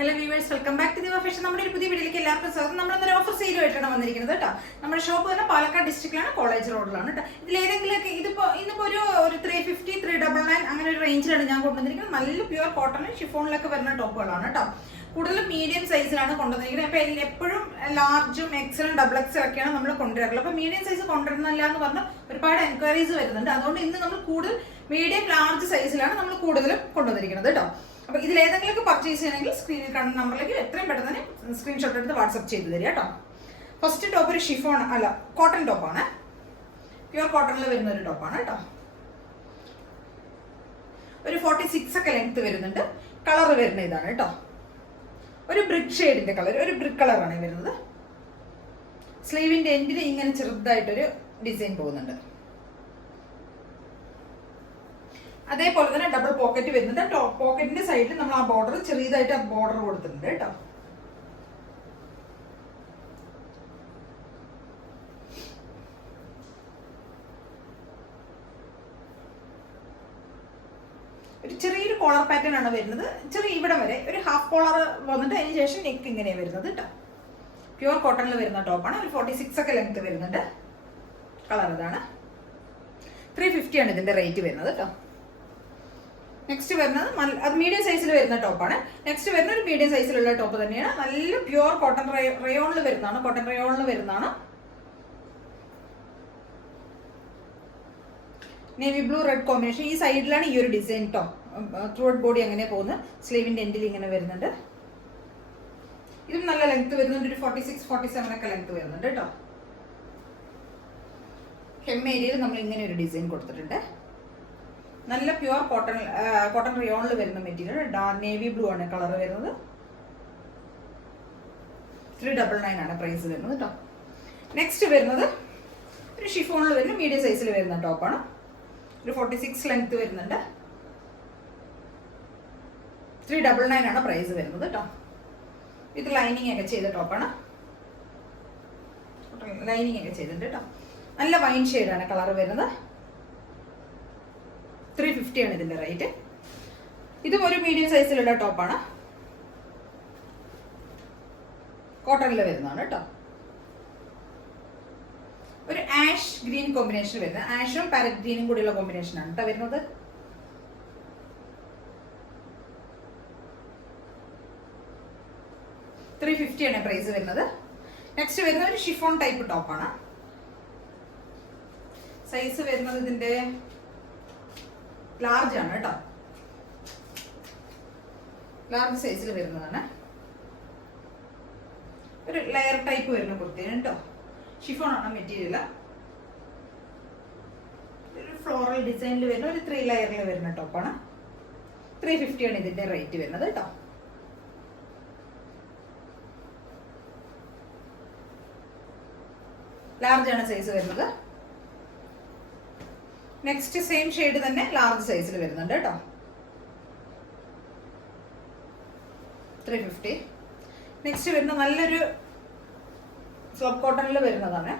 Hello viewers, welcome back to Diva Fashion. നമ്മുടെ ഒരു പുതിയ വീഡിയോയിലേക്ക് എല്ലാവർക്കും സ്വാഗതം. നമ്മളൊരു ഓഫർ സെയിലുമായിട്ടാണ് വന്നിരിക്കുന്നത് കേട്ടോ. നമ്മുടെ ഷോപ്പ് തന്നെ പാലക്കാട് ഡിസ്ട്രിക്റ്റിലാണ്, കോളേജ് റോഡിലാണ് കേട്ടോ. ഇതിലേതെങ്കിലുമൊക്കെ ഇന്നിപ്പോൾ ഒരു 350, 399 അങ്ങനെ ഒരു റേഞ്ചിലാണ് ഞാൻ കൊണ്ടുവന്നിരിക്കുന്നത്. നല്ല പ്യുവർ കോട്ടൺ ഷിഫോണിലൊക്കെ വരുന്ന ടോപ്പുകളാണ് കേട്ടോ. കൂടുതലും മീഡിയം സൈസിലാണ് കൊണ്ടുവന്നിരിക്കുന്നത്. അപ്പോൾ എപ്പോഴും ലാർജും എക്സലും ഡബിൾ എക്സലും ഒക്കെയാണ് നമ്മൾ കൊണ്ടുവരാറുള്ളത്. അപ്പോൾ മീഡിയം സൈസ് കൊണ്ടുവരുന്നില്ല എന്ന് പറഞ്ഞാൽ ഒരുപാട് എൻക്വയറീസ് വരുന്നുണ്ട്. അതുകൊണ്ട് ഇന്ന് നമ്മൾ കൂടുതൽ മീഡിയം ലാർജ് സൈസിലാണ് നമ്മൾ കൂടുതലും കൊണ്ടുവന്നിരിക്കുന്നത് കേട്ടോ. അപ്പോൾ ഇതിലേതെങ്കിലും പർച്ചേസ് ചെയ്യണമെങ്കിൽ സ്ക്രീനിൽ കാണുന്ന നമ്പറിലേക്ക് എത്രയും പെട്ടെന്ന് തന്നെ സ്ക്രീൻഷോട്ട് എടുത്ത് വാട്സപ്പ് ചെയ്ത് തരിക കേട്ടോ. ഫസ്റ്റ് ടോപ്പ് ഒരു ഷിഫോൺ അല്ല കോട്ടൺ ടോപ്പാണ്, പ്യുവർ കോട്ടണിൽ വരുന്ന ഒരു ടോപ്പാണ് കേട്ടോ. ഒരു 46 ഒക്കെ ലെങ്ത് വരുന്നുണ്ട്. കളർ വരുന്ന ഇതാണ് കേട്ടോ. ഒരു ബ്രിക്ക് ഷെയ്ഡിന്റെ കളർ, ഒരു ബ്രിക്ക് കളറാണ് വരുന്നത്. സ്ലീവിന്റെ എൻഡിൽ ഇങ്ങനെ ചെറുതായിട്ടൊരു ഡിസൈൻ പോകുന്നുണ്ട്. അതേപോലെ തന്നെ ഡബിൾ പോക്കറ്റ് വരുന്നുണ്ട്. പോക്കറ്റിന്റെ സൈഡിൽ നമ്മൾ ആ ബോർഡർ ചെറിയതായിട്ട് ആ ബോർഡർ കൊടുത്തിട്ടുണ്ട് കേട്ടോ. ഒരു ചെറിയൊരു കോളർ പാറ്റേൺ ആണ് വരുന്നത്. ചെറിയ ഇവിടെ വരെ ഒരു ഹാഫ് കോളർ വന്നിട്ട് അതിന് ശേഷം നെക്ക് ഇങ്ങനെയാണ് വരുന്നത് കേട്ടോ. പ്യുവർ കോട്ടണിൽ വരുന്ന ടോപ്പാണ്. ഒരു 46 ഒക്കെ ലെങ്ത് വരുന്നുണ്ട്. കളർ ഇതാണ്. 350 ആണ് ഇതിന്റെ റേറ്റ് വരുന്നത് കേട്ടോ. നെക്സ്റ്റ് വരുന്നത് അത് മീഡിയം സൈസിൽ വരുന്ന ടോപ്പാണ്. നെക്സ്റ്റ് വരുന്ന ഒരു മീഡിയം സൈസിലുള്ള ടോപ്പ് തന്നെയാണ്. നല്ല പ്യുവർ കോട്ടൺ റയോണിൽ വരുന്നതാണ്. കോട്ടൺ റയോണിൽ വരുന്നതാണ്. Navy blue red combination. ഈ സൈഡിലാണ് ഈ ഒരു ഡിസൈൻ കേട്ടോ. ത്രൂ ഔട്ട് ബോഡി അങ്ങനെ പോകുന്നത്. സ്ലീവിന്റെ എൻഡിൽ ഇങ്ങനെ വരുന്നുണ്ട്. ഇതും നല്ല ലെങ്ത് വരുന്നുണ്ട്. ഒരു 46, 47 ഒക്കെ ലെങ്ത് വരുന്നുണ്ട് കേട്ടോ. ഹെം ഏരിയയിൽ നമ്മൾ ഇങ്ങനെ ഒരു ഡിസൈൻ കൊടുത്തിട്ടുണ്ട്. നല്ല പ്യുവർ കോട്ടൺ റിയോണിൽ വരുന്ന മെറ്റീരിയൽ. നേവി ബ്ലൂ ആണ് കളർ വരുന്നത്. 399 ആണ് പ്രൈസ് വരുന്നത് കേട്ടോ. നെക്സ്റ്റ് വരുന്നത് ഒരു ഷിഫോണിൽ വരുന്ന മീഡിയം സൈസിൽ വരുന്ന ടോപ്പാണ്. ഒരു 46 ലെങ്ത് വരുന്നുണ്ട്. 399 ആണ് പ്രൈസ് വരുന്നത് കേട്ടോ. ഇത് ലൈനിങ് ഒക്കെ ചെയ്ത ടോപ്പാണ്. ലൈനിങ് ഒക്കെ ചെയ്തിട്ടുണ്ട് കേട്ടോ. നല്ല വൈൻ ഷെയ്ഡാണ് കളർ വരുന്നത്. 350 ആണ് ഇതിന്റെ റേറ്റ്. ഇതും ഒരു മീഡിയം സൈസിലുള്ള ടോപ്പാണ്. കോട്ടണിൽ വരുന്നതാണ് കേട്ടോ. ഒരു ആഷ് ഗ്രീൻ കോമ്പിനേഷൻ വരുന്നത്. ആഷും പാരറ്റ് ഗ്രീനും കൂടിയുള്ള കോമ്പിനേഷൻ ആണ് കേട്ടോ വരുന്നത്. $350 ആണ് പ്രൈസ് വരുന്നത്. നെക്സ്റ്റ് വരുന്ന ഒരു ഷിഫോൺ ടൈപ്പ് ടോപ്പാണ്. സൈസ് വരുന്നത് ഇതിന്റെ ലാർജ് ആണ് കേട്ടോ. ലാർജ് സൈസിൽ വരുന്നതാണ്. ഒരു ലെയർ ടൈപ്പ് വരുന്ന കുർത്തിയാണ് കേട്ടോ. ഷിഫോൺ ആണ് മെറ്റീരിയൽ. ഒരു ഫ്ലോറൽ ഡിസൈനിൽ വരുന്ന ഒരു 3 ലെയറിൽ വരുന്ന ടോപ്പാണ്. 350 ആണ് ഇതിന്റെ റേറ്റ് വരുന്നത് കേട്ടോ. ലാർജ് ആണ് സൈസ് വരുന്നത്. നെക്സ്റ്റ് സെയിം ഷെയ്ഡ് തന്നെ ലാർജ് സൈസിൽ വരുന്നുണ്ട് കേട്ടോ. 350. നെക്സ്റ്റ് വരുന്ന നല്ലൊരു സ്ലോപ്പ് കോട്ടണിൽ വരുന്നതാണ്.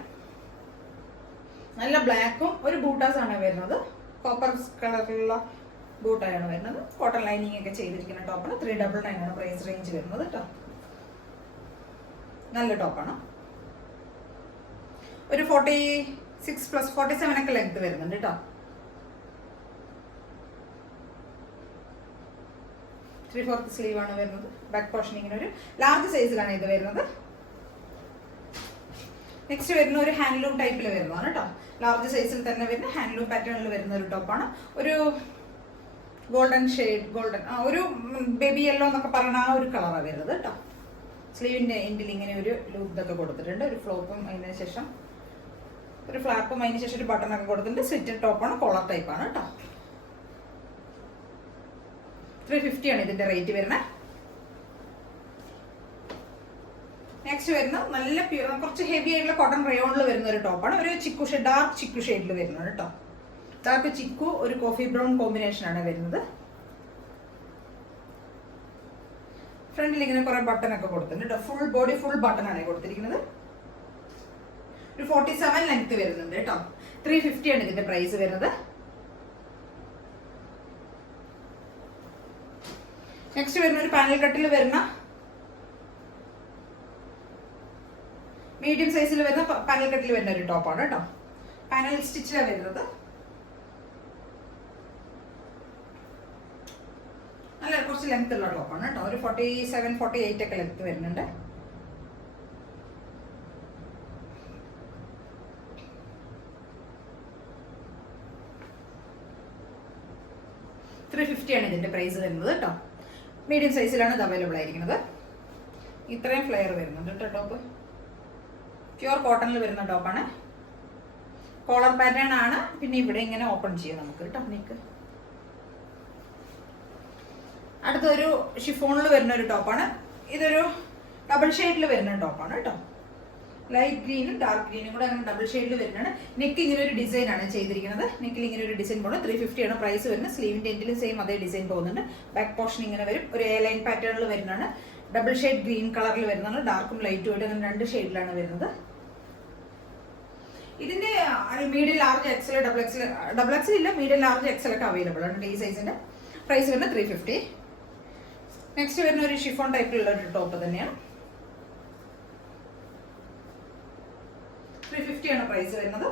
നല്ല ബ്ലാക്കും ഒരു ബൂട്ടാസ് ആണ് വരുന്നത്. കോപ്പർ കളറിലുള്ള ബൂട്ടാണ് വരുന്നത്. കോട്ടൺ ലൈനിങ് ഒക്കെ ചെയ്തിരിക്കുന്ന ടോപ്പാണ്. 399 ആണ് പ്രൈസ് റേഞ്ച് വരുന്നത് കേട്ടോ. നല്ല ടോപ്പാണ്. ഒരു 46 + 47 ഒക്കെ ലെങ്ത് വരുന്നുണ്ട് കേട്ടോ. 3/4 സ്ലീവ് ആണ് വരുന്നത്. ബാക്ക് പോർഷൻ ഇങ്ങനെ ഒരു ലാർജ് സൈസിലാണ് ഇത് വരുന്നത്. നെക്സ്റ്റ് വരുന്ന ഒരു ഹാൻഡ്ലൂം ടൈപ്പിൽ വരുന്നതാണ് കേട്ടോ. ലാർജ് സൈസിൽ തന്നെ വരുന്ന ഹാൻഡ്ലൂം പാറ്റേണിൽ വരുന്ന ഒരു ടോപ്പാണ്. ഒരു ഗോൾഡൻ ഷെയ്ഡ്, ഒരു ബേബി യെല്ലോ എന്നൊക്കെ പറയുന്ന ആ ഒരു കളറാണ് വരുന്നത് കേട്ടോ. സ്ലീവിന്റെ എൻഡിൽ ഇങ്ങനെ ഒരു ലൂപ്പ് ഇതൊക്കെ കൊടുത്തിട്ടുണ്ട്. ഒരു ഫ്ലോപ്പും അതിന് ശേഷം ഒരു ഫ്ലാപ്പും അതിന് ശേഷം ഒരു ബട്ടൺ ഒക്കെ കൊടുത്തിട്ടുണ്ട്. സ്ലിറ്റഡ് ടോപ്പാണ്. കോളർ ടൈപ്പാണ് കേട്ടോ. 350 ആണ് ഇതിന്റെ റേറ്റ് വരുന്നത്. നെക്സ്റ്റ് വരുന്ന നല്ല പ്യൂർ കുറച്ച് ഹെവി ആയിട്ടുള്ള കോട്ടൺ റയോണിൽ വരുന്ന ഒരു ടോപ്പാണ്. ഒരു ചിക്കു ഷെയ്ഡ്, ഡാർക്ക് ചിക്കു ഷെയ്ഡിൽ വരുന്നത് കേട്ടോ. ഡാർക്ക് ചിക്കു ഒരു കോഫി ബ്രൗൺ കോമ്പിനേഷൻ ആണ് വരുന്നത്. ഫ്രണ്ടിൽ ഇങ്ങനെ കുറെ ബട്ടൺ ഒക്കെ കൊടുത്തിട്ടുണ്ട് കേട്ടോ. ഫുൾ ബോഡി ഫുൾ ബട്ടൺ ആണ് കൊടുത്തിരിക്കുന്നത്. ഒരു 47 ലെങ്ത് വരുന്നുണ്ട് കേട്ടോ. 350 ആണ് ഇതിന്റെ പ്രൈസ് വരുന്നത്. നെക്സ്റ്റ് വരുന്ന ഒരു പാനൽ കട്ടിൽ വരുന്ന മീഡിയം സൈസിൽ വരുന്ന പാനൽ കട്ടിൽ വരുന്ന ഒരു ടോപ്പാണ് കേട്ടോ. പാനൽ സ്റ്റിച്ചിലാണ് വരുന്നത്. നല്ല കുറച്ച് ലെങ്ത് ഉള്ള ടോപ്പാണ് കേട്ടോ. ഒരു 47-48 ഒക്കെ ലെങ്ത് വരുന്നുണ്ട്. $350 ആണ് ഇതിന്റെ പ്രൈസ് വരുന്നത് കേട്ടോ. മീഡിയം സൈസിലാണ് ഇത് അവൈലബിൾ ആയിരിക്കുന്നത്. ഇത്രയും ഫ്ലെയർ വരുന്നുണ്ട് കേട്ടോ. ടോപ്പ് പ്യുവർ കോട്ടണിൽ വരുന്ന ടോപ്പാണ്. കോളർ പാറ്റേൺ ആണ്. പിന്നെ ഇവിടെ ഇങ്ങനെ ഓപ്പൺ ചെയ്യാം നമുക്ക് കേട്ടോ നെക്ക്. അടുത്തൊരു ഷിഫോണിൽ വരുന്ന ഒരു ടോപ്പാണ്. ഇതൊരു ഡബിൾ ഷെയ്ഡിൽ വരുന്ന ടോപ്പാണ് കേട്ടോ. ലൈറ്റ് ഗ്രീനും ഡാർക്ക് ഗ്രീനും കൂടെ അങ്ങനെ ഡബിൾ ഷെയ്ഡിൽ വരുന്നതാണ്. നെക്ക് ഇങ്ങനെ ഒരു ഡിസൈൻ ആണ് ചെയ്തിരിക്കുന്നത്. നെക്കിൽ ഇങ്ങനെ ഒരു ഡിസൈൻ പോകുന്നത്. 350 ആണ് പ്രൈസ് വരുന്നത്. സ്ലീവിന്റെ എൻഡിലും സെയിം അതേ ഡിസൈൻ പോകുന്നുണ്ട്. ബാക്ക് പോർഷൻ ഇങ്ങനെ വരും. ഒരു എ ലൈൻ പാറ്റേണിൽ വരുന്നതാണ്. ഡബിൾ ഷെയ്ഡ് ഗ്രീൻ കളറിൽ വരുന്നതാണ്. ഡാർക്കും ലൈറ്റും ആയിട്ട് അങ്ങനെ 2 ഷെയ്ഡിലാണ് വരുന്നത്. ഇതിന്റെ medium large XL double XL ഇല്ല, മീഡിയം ലാർജ് എക്സൽ ഒക്കെ അവൈലബിൾ ആണ്. ഈ സൈസിന്റെ പ്രൈസ് വരുന്നത് 350. നെക്സ്റ്റ് വരുന്ന ഒരു ഷിഫോൺ ടൈപ്പിലുള്ള ഒരു ടോപ്പ് തന്നെയാണ്. 350 ആണ് പ്രൈസ് വരുന്നത്.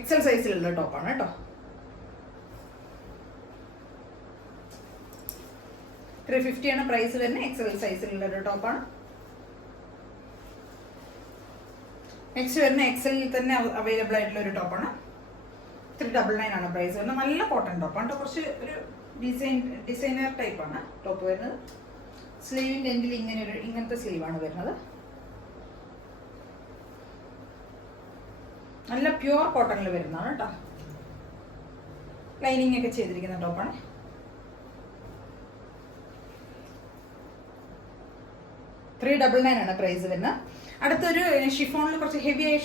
എക്സൽ സൈസിലുള്ള ടോപ്പാണ് കേട്ടോ. 350 ആണ് പ്രൈസ് വരുന്നത്. എക്സൽ സൈസിലുള്ള ഒരു ടോപ്പാണ്. നെക്സ്റ്റ് വരുന്ന എക്സലിൽ തന്നെ അവൈലബിൾ ആയിട്ടുള്ള ഒരു ടോപ്പാണ്. 399 ആണ് പ്രൈസ് വരുന്നത്. നല്ല കോട്ടൺ ടോപ്പാണ്. കുറച്ച് ഒരു ഡിസൈനർ ടൈപ്പാണ് ടോപ്പ് വരുന്നത്. സ്ലീവിന്റെ എൻഡിൽ ഇങ്ങനത്തെ സ്ലീവാണ് വരുന്നത്. നല്ല പ്യുവർ കോട്ടണിൽ വരുന്നതാണ് കേട്ടോ. ലൈനിങ് ഒക്കെ ചെയ്തിരിക്കുന്ന ടോപ്പാണ്. $399 ആണ് പ്രൈസ് വരുന്നത്. അടുത്തൊരു ഷിഫോണിൽ കുറച്ച് ഹെവി ആയ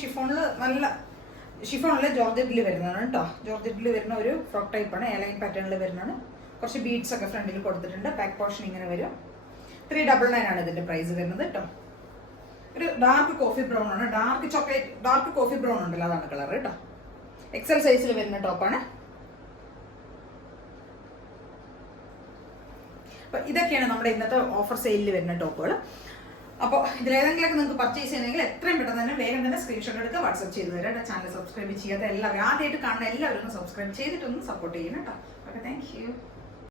ഷിഫോണിൽ ജോർജറ്റിൽ വരുന്നതാണ് കേട്ടോ. ജോർജറ്റിൽ വരുന്ന ഒരു ഫ്രോക്ക് ടൈപ്പാണ്. എയർലൈൻ പാറ്റേണിൽ വരുന്നതാണ്. കുറച്ച് ബീഡ്സ് ഒക്കെ ഫ്രണ്ടിൽ കൊടുത്തിട്ടുണ്ട്. ബാക്ക് പോർഷൻ ഇങ്ങനെ വരും. 399 ആണ് ഇതിന്റെ പ്രൈസ് വരുന്നത് കേട്ടോ. ഒരു ഡാർക്ക് കോഫി ബ്രൗൺ ആണ്. ഡാർക്ക് കോഫി ബ്രൗൺ ഉണ്ടല്ലോ, അതാണ് കളർ കേട്ടോ. എക്സൽ സൈസിൽ വരുന്ന ടോപ്പാണ്. അപ്പൊ ഇതൊക്കെയാണ് നമ്മുടെ ഇന്നത്തെ ഓഫർ സെയിലിൽ വരുന്ന ടോപ്പുകൾ. അപ്പോൾ ഇതിലേതെങ്കിലൊക്കെ നിങ്ങൾക്ക് പർച്ചേസ് ചെയ്യണമെങ്കിൽ എത്രയും പെട്ടെന്ന് തന്നെ വേഗം തന്നെ സ്ക്രീൻഷോട്ട് എടുക്കുക, വാട്സ്ആപ്പ് ചെയ്ത് തരാം. ചാനൽ സബ്സ്ക്രൈബ് ചെയ്യാത്ത എല്ലാവരും, ആദ്യമായിട്ട് കാണുന്ന എല്ലാവരും ഒന്ന് സബ്സ്ക്രൈബ് ചെയ്തിട്ടൊന്ന് സപ്പോർട്ട് ചെയ്യണം കേട്ടോ. Okay, thank you.